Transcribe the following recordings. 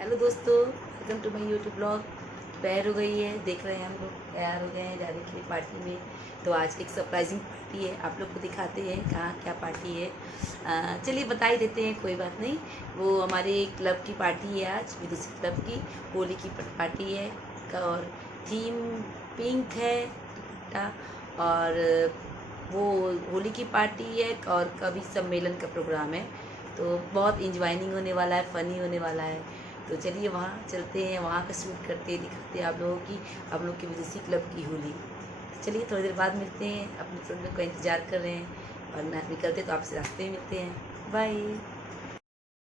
Hello दोस्तों, welcome to my YouTube blog. दोपहर हो गई है, देख रहे हैं हम लोग तैयार हो गए हैं जाने के लिए पार्टी में। तो आज एक सरप्राइजिंग पार्टी है, आप लोग को दिखाते हैं कहाँ क्या पार्टी है। चलिए बता ही देते हैं, कोई बात नहीं। वो हमारे क्लब की पार्टी है आज, विदुषी क्लब की होली की पार्टी है और थीम पिंक है दुपट्टा। और वो होली की पार्टी है और कवि सम्मेलन का प्रोग्राम है, तो बहुत इंजॉइनिंग होने वाला है, फ़नी होने वाला है। तो चलिए वहाँ चलते हैं, वहाँ का शूट करते हैं, दिखाते हैं आप लोगों की, आप लोग की विदुषी क्लब की होली। चलिए थोड़ी देर बाद मिलते हैं, अपने फ्रेंड लोग का इंतज़ार कर रहे हैं और निकलते तो आपसे रास्ते में मिलते हैं। बाय।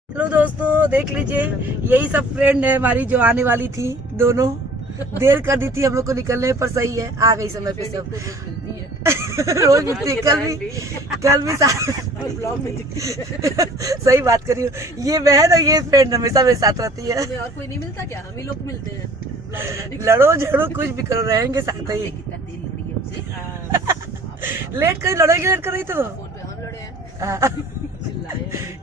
हेलो दोस्तों, देख लीजिए यही सब फ्रेंड है हमारी जो आने वाली थी। दोनों देर कर दी थी हम लोग को निकलने पर, सही है आ गई समय पे सब। रोज मिलती है, कल भी ब्लॉग में सही बात करी हो। ये बहन और ये फ्रेंड हमेशा मेरे साथ रहती है। और कोई नहीं मिलता क्या? हम ही लोग मिलते हैं। लड़ो झड़ो कुछ भी करो, रहेंगे साथ ही। लेट कर लड़ोगे, लेट कर रही तो फोन पे हम लड़े हैं।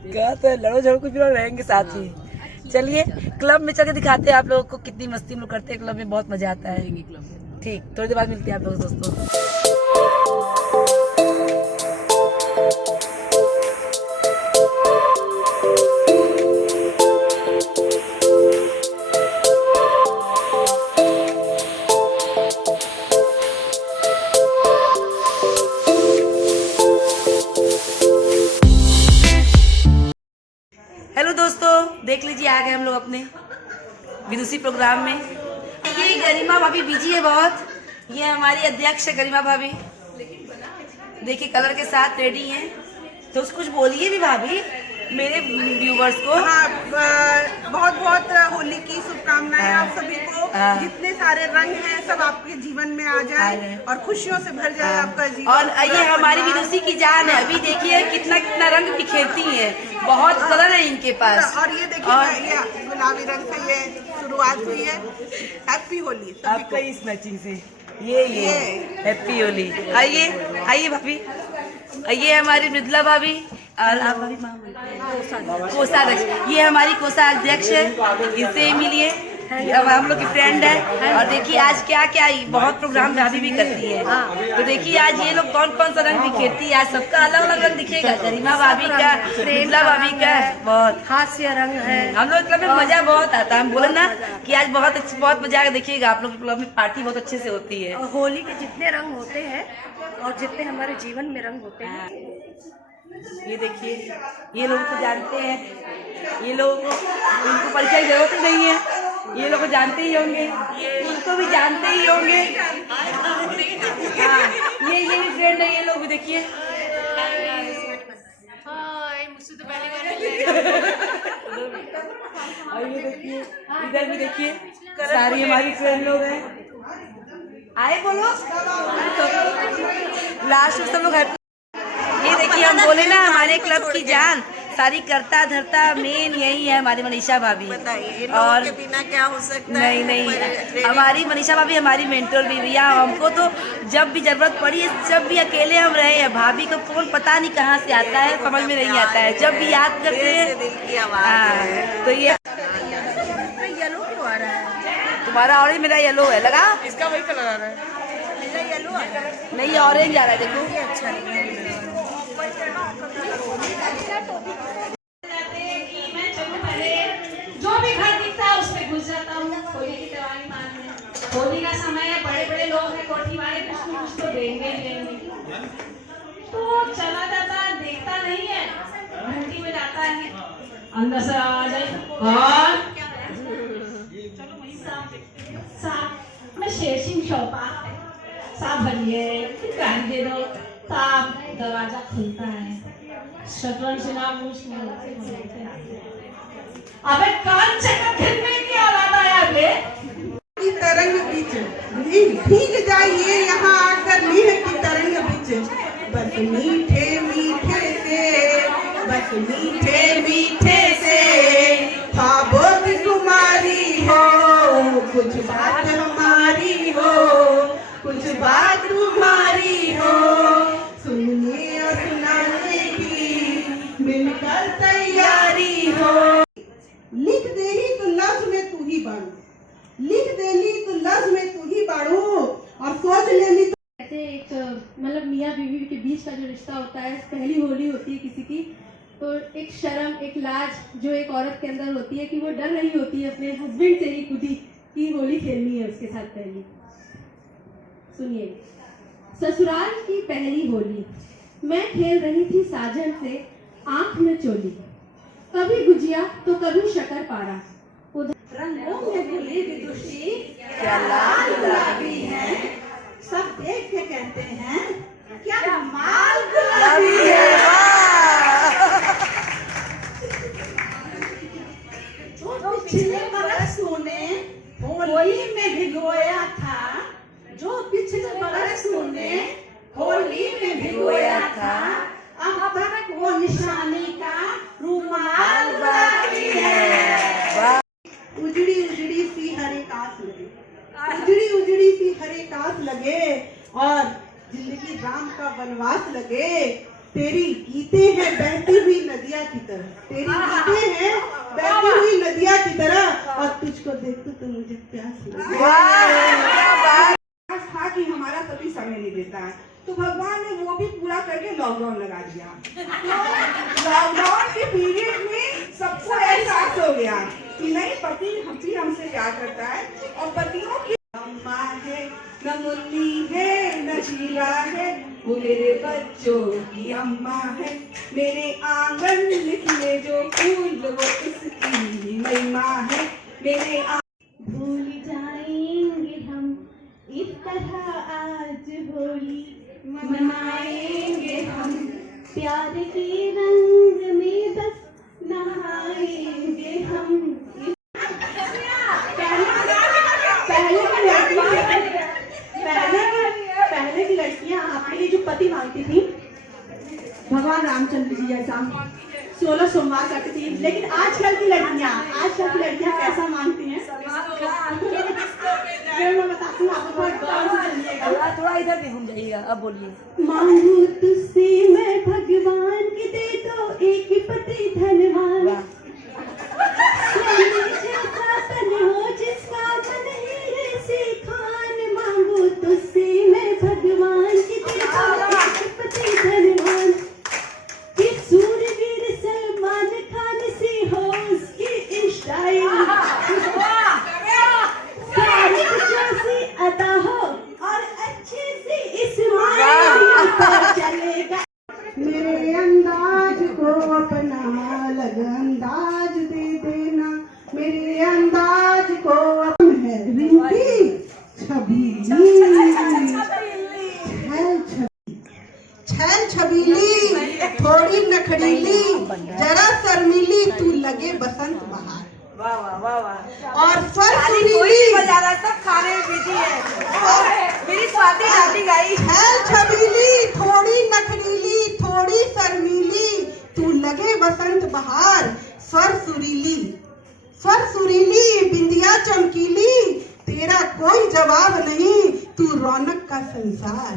कहते लड़ो झड़ो कुछ भी करो, रहेंगे साथ ही। चलिए क्लब में चल के दिखाते हैं आप लोगों को कितनी मस्ती हम लोग करते हैं क्लब में, बहुत मजा आता है। ठीक, थोड़ी देर बाद मिलते हैं आप लोग दोस्तों। हेलो दोस्तों, देख लीजिए आ गए हम लोग अपने विदुषी प्रोग्राम में। ये गरिमा भाभी बिजी है बहुत, ये हमारी अध्यक्ष है गरिमा भाभी। देखिए कलर के साथ रेडी हैं, तो कुछ बोलिए भी भाभी मेरे व्यूवर्स को। हाँ, बहुत बहुत होली की शुभकामनाएं आप सभी को। जितने सारे रंग हैं सब आपके जीवन में आ जाए और खुशियों से भर जाए आपका जीवन। और ये हमारी विदुषी की जान है, अभी देखिए कितना कितना रंग बिखेरती हैं, बहुत कलर है इनके पास। और ये देखिए ये गुलाबी रंग से ये शुरुआत हुई है। हैप्पी होली आपका इस मैचिंग से ये हैप्पी होली। आइए आइए भाभी, ये हमारी मृदुला भाभी और आप भाभी कोषाध्यक्ष, ये हमारी कोषाध्यक्ष है, इनसे मिलिए, हम लोग की फ्रेंड है। और देखिए आज क्या क्या बहुत प्रोग्राम भाभी भी करती है। तो देखिए आज ये लोग कौन कौन सा रंग बिखेरती है, आज सबका अलग अलग रंग दिखेगा। गरिमा भाभी का, मृदुला भाभी का बहुत हास्य रंग है। हम लोग क्लब में मजा बहुत आता है। हम बोले ना कि आज बहुत मजा आकर देखिएगा, आप लोग के क्लब में पार्टी बहुत अच्छे से होती है। और होली के जितने रंग होते हैं और जितने हमारे जीवन में रंग होते हैं, ये देखिए ये लोग तो जानते हैं, ये लोगों को इनको परिचय की जरूरत नहीं है, ये लोग जानते ही होंगे, इनको भी जानते ही होंगे। हाँ, ये भी फ्रेंड है, ये लोग भी देखिए। मुझसे तो पहली और ये देखिए इधर भी देखिए सारी हमारी फ्रेंड लोग हैं। आए बोलो लास्ट में सब लोग हैप्पी। ये देखिए हम बोले ना हमारे क्लब की जान, सारी करता धरता मेन यही है हमारी मनीषा भाभी। और के बिना क्या हो सकता है? नहीं, हमारी मनीषा भाभी हमारी मेंटर भी भैया। हमको तो जब भी जरूरत पड़ी है, जब भी अकेले हम रहे हैं, भाभी का फोन पता नहीं कहाँ से आता है, समझ में नहीं आता है, जब भी याद करते हैं। तो ये येलो क्यों आ रहा है? तुम्हारा ऑरेंज, मेरा येलो है, लगा इसका वही कलर आ रहा है। मेरा येलो आ रहा है, नहीं ऑरेंज आ रहा है, देखो अच्छा नहीं है। जो भी घर दिखता है उसमें घुस जाता हूँ होली की तैयारी मारने। होली का समय है, बड़े बड़े लोग हैं कोठी वाले, कुछ न कुछ तो देंगे ही देंगे। तो चला जाता है, देखता नहीं है, घंटी में जाता है, अंदर से आवाज आई और साहब मैं शेर सिंह शौपा, साहब भरिए गाड़ी दे दो। साहब दरवाजा खुलता है, शटरंज से नाम अबे कान चक्कर खिलने की आवाज आया बे। तरंग बीच भीग जाइए यहाँ आकर मीह की तरंग बीच। बस मीठे मीठे से, बस मीठे मीठे से ख्वाबों की कुमारी हो, कुछ बात हमारी हो, कुछ बात तुम्हारी हो, सुनने और सुनाने की मिलकर तैयारी हो। लिख दे ही तो लफ्ज का जो रिश्ता होता है, पहली होली होती है किसी की, तो एक शर्म, एक लाज जो एक औरत के अंदर होती है कि वो डर रही होती है अपने हस्बैंड से ही खुद ही कि होली खेलनी है उसके साथ पहली। सुनिए, ससुराल की पहली होली, मैं खेल रही थी साजन से आंख में चोली, कभी गुजिया तो कभी शक्कर पारा, रंगों में भुली विदुषी क्या लाल गुलाबी है, सब देख के कहते हैं क्या माल गुलाबी है। जो पिछले बरस तूने होली में भिगोया था, जो पिछले बरस तूने होली में भिगोया था, अब तक वो निशानी का रुमाल बाकी है। उजड़ी उजड़ी सी हरे कास लगे, उजड़ी उजड़ी सी हरे कास लगे, और जिंदगी राम का वनवास लगे। तेरी गीते हैं बहती हुई नदिया की तरह, तेरी गीते हैं बहती हुई नदिया की तरह, और तुझको देखते तो मुझे प्यास लगे। था कि हमारा कभी समय नहीं देता है, तो भगवान ने वो भी पूरा करके लॉकडाउन लगा दिया। तो लॉकडाउन के पीरियड में सबको एहसास हो गया कि नहीं, पति हमसे प्यार करता है, और पतियों की अम्मा है न मुन्नी है न शीला है, वो मेरे बच्चों की अम्मा है। मेरे आंगन निकले जो फूल वो उसकी महिमा है। मेरे भूल जाएंगे हम इस तरह आज होली, मनाएंगे हम प्यार के रंग में बस नहाएंगे हम। पहले की लड़कियां अपने लिए जो पति मांगती थी, भगवान रामचंद्र जी जैसा 16 सोमवार करती थी, लेकिन आजकल की लड़कियां कैसा मांगती हैं? मैं बताती हूँ आपको, थोड़ा इधर भी घूम जाइएगा। अब बोलिए। मांगू तुझसे मैं भगवान की, दे दो एक पति धनवान, हो जिसका मन हीरे से खान। मांगू तुझसे मैं भगवान की, दे दो एक पति धनवान, कि सूरवीर सलमान खान से हो उसकी स्टाइल, सारी से अदा हो और अच्छे से इस्माइल चलेगा। मेरे अंदाज को अपना अलग अंदाज दे देना, मेरे अंदाज को है रिंकी छबीली, छैल छबीली, थोड़ी नखड़ीली, जरा शर्मीली, तू लगे बसंत बहार। वाह वाह वाह वाह। और स्वर सुरीली, सब खाने में बिजी है, और मेरी स्वाति दादी गाई। छैल छबीली, थोड़ी नखड़ीली, थोड़ी शर्मीली, तू लगे बसंत बहार। स्वर सुरीली, स्वर सुरीली, बिंदिया चमकीली, तेरा कोई जवाब नहीं, तू रौनक का संसार।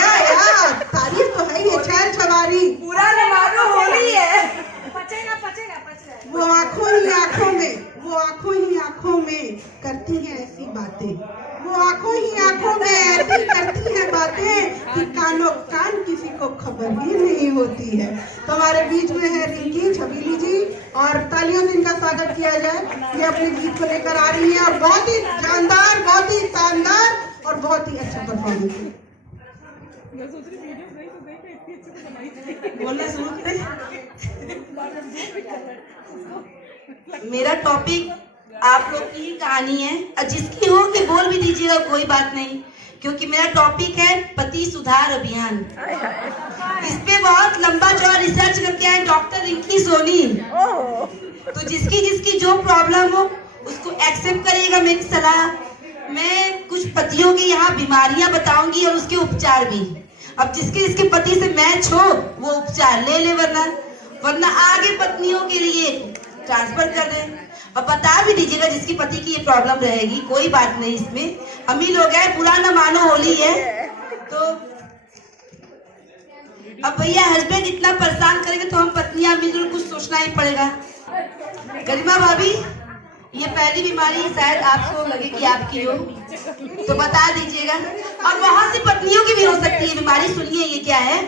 यार तारीफ तो है ये छैल छबारी, पूरा नमानो होली है। पचेगा पचेगा पचेगा। वो आंखों ही आंखों में, वो आंखों ही आंखों में करती है ऐसी बातें, वो आंखों ही आंखों में ऐसी करती है बातें कि कानों कान किसी को खबर ही नहीं होती है। तो हमारे बीच में है रिंकी छबीली जी, और तालियों से इनका स्वागत किया जाए। ये अपने गीत को लेकर आ रही है, और बहुत ही जानदार, बहुत ही शानदार और बहुत ही अच्छा परफॉर्मेंस है। बोलना शुरू करें। मेरा टॉपिक आप लोग की ही कहानी है, और जिसकी हो कि बोल भी दीजिएगा, कोई बात नहीं, क्योंकि मेरा टॉपिक है पति सुधार अभियान। इस पे बहुत लंबा चौड़ा रिसर्च करके आए डॉक्टर रिंकी सोनी। तो जिसकी जिसकी जो प्रॉब्लम हो उसको एक्सेप्ट करिएगा मेरी सलाह। मैं कुछ पतियों की यहाँ बीमारियां बताऊंगी और उसके उपचार भी। अब जिसके जिसके पति से मैच हो वो उपचार ले ले, वरना आगे पत्नियों के लिए ट्रांसफर कर दें। और बता भी दीजिएगा जिसकी पति की ये प्रॉब्लम रहेगी, कोई बात नहीं, इसमें हम ही लोग हैं, बुरा ना मानो, होली है। तो अब भैया हस्बैंड इतना परेशान करेंगे तो हम पत्नियां मिलकर कुछ सोचना ही पड़ेगा। गरिमा भाभी ये पहली बीमारी शायद आपको लगे कि आपकी हो, तो बता दीजिएगा। और बहुत सी पत्नियों की भी हो सकती है बीमारी। सुनिए ये क्या है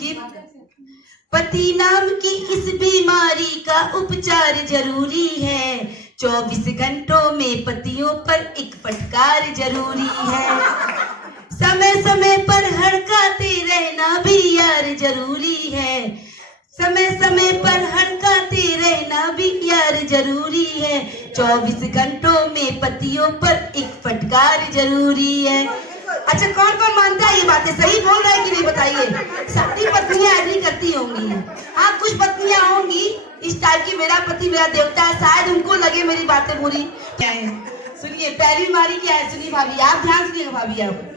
कि पति नाम की इस बीमारी का उपचार जरूरी है। 24 घंटों में पतियों पर एक फटकार जरूरी है। समय समय पर हड़काते रहना भी यार जरूरी है। समय समय पर हड़काते रहना भी यार जरूरी है। 24 घंटों में पतियों पर एक फटकार जरूरी है। अच्छा, कौन कौन मानता है ये बातें? सही बोल रहा है कि नहीं बताइए? सारी पत्नियां एग्री करती होंगी। हाँ, कुछ पत्नियां होंगी इस टाइप की, मेरा पति मेरा देवता है, शायद उनको लगे मेरी बातें बुरी। सुनिए पहली बीमारी क्या है, सुनिए भाभी, आप ध्यान सुनिएगा भाभी। आप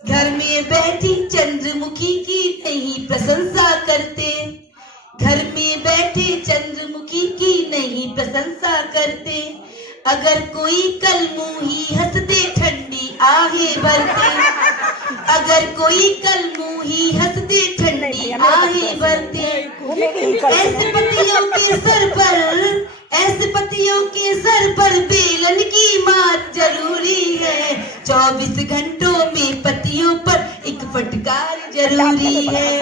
घर में बैठी चंद्रमुखी की नहीं प्रशंसा करते। घर में बैठे चंद्रमुखी की नहीं प्रशंसा करते। अगर कोई कल मुंही हंसते ठंडी आहें भरते। अगर कोई कल मुंही हंसते ठंडी आहें भरते। ऐसे पतियों के सर पर, ऐसे पतियों के सर पर बेलन की मार जरूरी है। 24 घंटों में पतियों पर एक फटकार जरूरी है।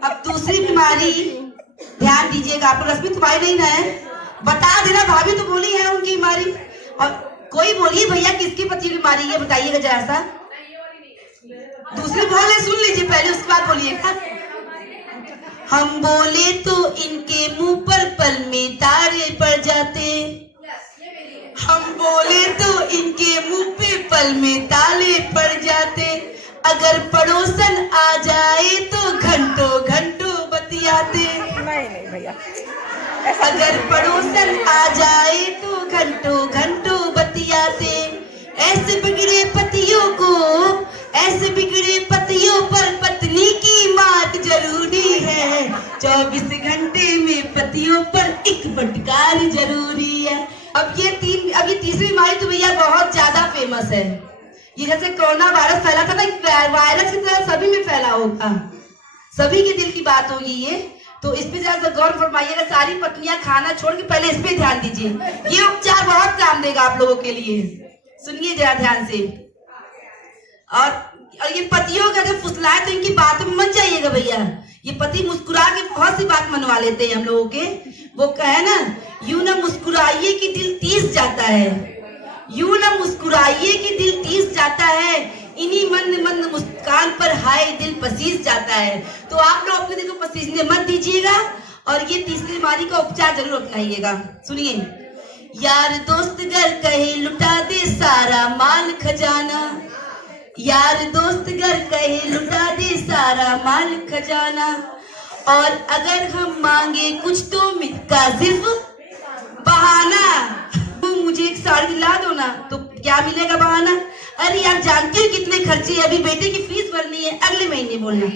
अब दूसरी बीमारी ध्यान दीजिएगा, आप रश्मि तुम्हारी नहीं ना है, बता देना, भाभी तो बोली है उनकी बीमारी। और कोई बोलिए भैया किसकी पति की बीमारी है, बताइएगा जरा सा। दूसरी बोल सुन लीजिए पहले, उसके बाद बोलिएगा। हम बोले तो इनके मुंह पर पल में तारे पड़ जाते। हम बोले तो इनके मुंह पे पल में ताले पड़ जाते। अगर पड़ोसन आ जाए तो घंटों घंटों बतियाते। नहीं भैया, अगर पड़ोसन आ जाए तो घंटों घंटों बतियाते। ऐसे बिगड़े पतियों को, ऐसे बिगड़े पतियों पर पत्नी की मात जरूरी है। 24 घंटे में पतियों पर एक फटकार जरूरी है। अब ये तीसरी बीमारी तो भैया बहुत ज्यादा फेमस है। ये जैसे कोरोना वायरस फैला था ना, वायरस की तरह सभी में फैला होगा, सभी के दिल की बात होगी ये। तो इस पे जरा गौर फरमाइएगा। सारी पत्नियां खाना छोड़ के पहले इस पे ध्यान दीजिए, ये उपचार बहुत काम देगा आप लोगों के लिए। सुनिए जरा ध्यान से। और ये पतियों का जब फुसलाए तो इनकी बातों में मत जाइएगा भैया। ये पति मुस्कुरा के बहुत सी बात मनवा लेते हैं हम लोगों के। वो कहे ना, यूं ना मुस्कुराइए कि दिल तीस जाता है, यूं ना मुस्कुराइए कि दिल तीस जाता है। इन्हीं मंद मंद मुस्कान पर हाय दिल पसीज जाता है। तो आप लोग अपने दिल को पसीजने मत दीजिएगा और ये तीसरी बीमारी का उपचार जरूर अपनाइएगा। सुनिए, यार दोस्त घर कहे लुटा दे सारा माल खजाना। यार दोस्त घर कहे लुटा दे सारा माल खजाना। और अगर हम मांगे कुछ तो मिलता सिर्फ बहाना। मुझे एक साड़ी दिला दो ना, तो क्या मिलेगा बहाना। अरे यार जानते हो कितने खर्चे, अभी बेटे की फीस भरनी है, अगले महीने बोलना।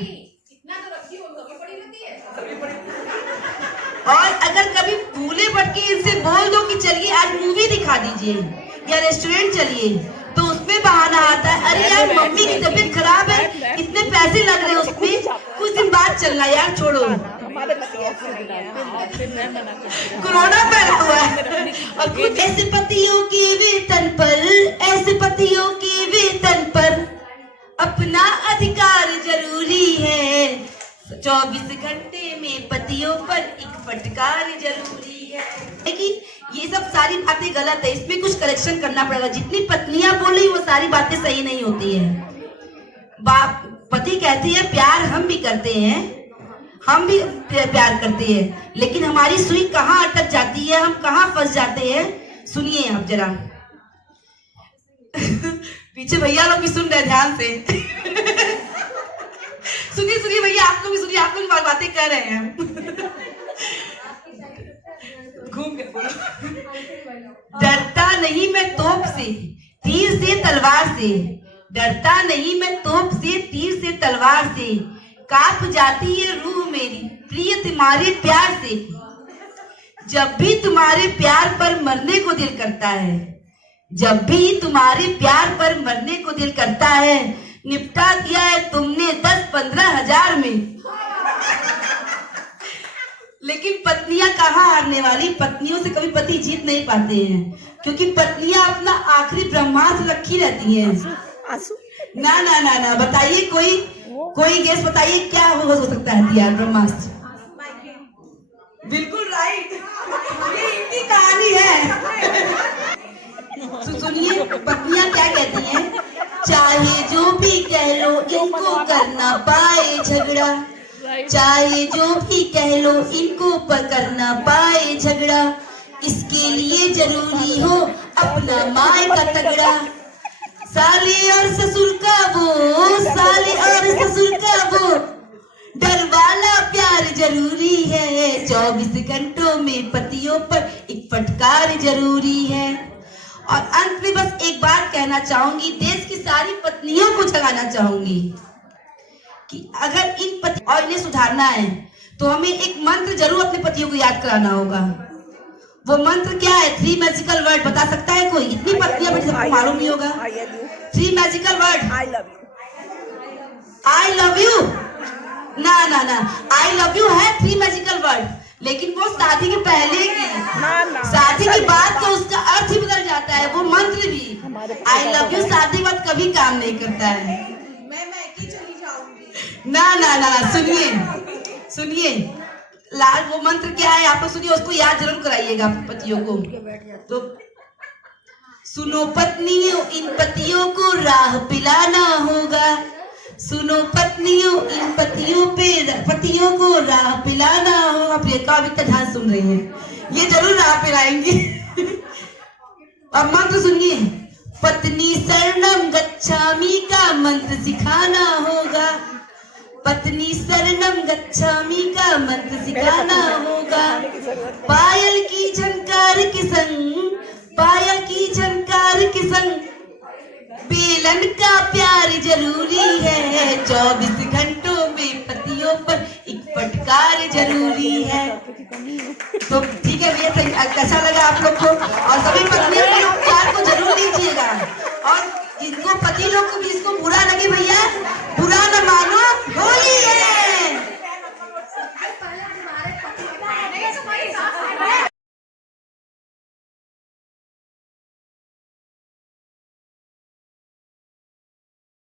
और अगर कभी भूले भटके इनसे बोल दो कि चलिए आज मूवी दिखा दीजिए या रेस्टोरेंट चलिए, तो उसमें बहाना आता है, अरे यार मम्मी की तबीयत खराब है, इतने पैसे लग रहे हैं उसमें, कुछ दिन बाद चलना यार, छोड़ो। कोरोना फैला हुआ है। और कुछ ऐसे पतियों के वेतन पर, ऐसे पतियों के वेतन पर अपना अधिकार जरूरी है। 24 घंटे में पतियों पर एक फटकार जरूरी है। लेकिन ये सब सारी बातें गलत है, इसमें कुछ करेक्शन करना पड़ेगा। जितनी पत्नियां बोल रही वो सारी बातें सही नहीं होती है। पति कहते हैं प्यार हम भी करते हैं, हम भी प्यार करते हैं, लेकिन हमारी सुई कहाँ अटक जाती है, हम कहाँ फंस जाते हैं। सुनिए आप जरा। पीछे भैया लोग भी सुन रहे, ध्यान से। सुनिए सुनिए भैया, आप लोग भी सुनिए, आप लोग बातें कर रहे हैं। घूम के बोलो। डरता नहीं मैं तोप से, तीर से, तलवार से। डरता नहीं मैं तोप से, तीर से, तलवार से। कांप जाती है रूह मेरी प्रिय तुम्हारे प्यार से। जब भी तुम्हारे प्यार पर मरने को दिल करता है, जब भी तुम्हारे प्यार पर मरने को दिल करता है, निपटा दिया है तुमने 10-15 हजार में। लेकिन पत्नियां कहाँ हारने वाली, पत्नियों से कभी पति जीत नहीं पाते हैं, क्योंकि पत्नियां अपना आखिरी ब्रह्मास्त्र रखी रहती हैं। ना ना ना ना, बताइए कोई गेस बताइए क्या हो सकता है हथियार ब्रह्मास्त्र? बिल्कुल राइट, ये इनकी कहानी है। सुनिए पत्नियां क्या कहती हैं, चाहे जो भी कह लो इनको करना पाए झगड़ा, चाहे जो भी कह लो इनको करना पाए झगड़ा, इसके लिए जरूरी हो अपना माय का तगड़ा। साले और ससुर का वो, साले और ससुर का वो, डर वाला प्यार जरूरी है। 24 घंटों में पतियों पर एक फटकार जरूरी है। और अंत में बस एक बात कहना चाहूंगी, देश की सारी पत्नियों को जगाना चाहूंगी कि अगर इन पति और इन्हें सुधारना है तो हमें एक मंत्र जरूर अपने पतियों को याद कराना होगा। वो मंत्र क्या है? 3 मैजिकल वर्ड बता सकता है कोई? इतनी पत्नियां बड़ी सबको मालूम नहीं होगा। 3 magical word. I love you. ना ना ना, आई लव यू है 3 मैजिकल वर्ड, लेकिन वो शादी के पहले की, शादी के बाद तो उसका अर्थ ही बदल जाता है। वो मंत्र भी आई लव यू शादी के बाद कभी काम नहीं करता है। ना ना ना, सुनिए लाल, वो मंत्र क्या है आप लोग सुनिए, उसको याद जरूर कराइएगा पतियों को। तो सुनो पत्नियों, इन पतियों को राह पिलाना होगा। सुनो पत्नियों, इन पतियों को राह पिलाना होगा। प्रियंका अभी तक ध्यान सुन रही है, ये जरूर राह पिलाएंगी। अब मंत्र सुनिए, पत्नी शरणम गच्छामि का मंत्र सिखाना होगा। पत्नी शरणम गच्छामि का मंत्र सिखाना होगा। पायल की झनकार के संग, पायल की झनकार के संग, बेलन का प्यार जरूरी है। 24 घंटों में पतियों पर एक फटकार जरूरी है। तो ठीक है भैया, कैसा लगा आप लोग को? और सभी पत्नियों के प्यार को जरूर लीजिएगा, और जिनको पति लोग को भी इसको बुरा लगे भैया, बुरा न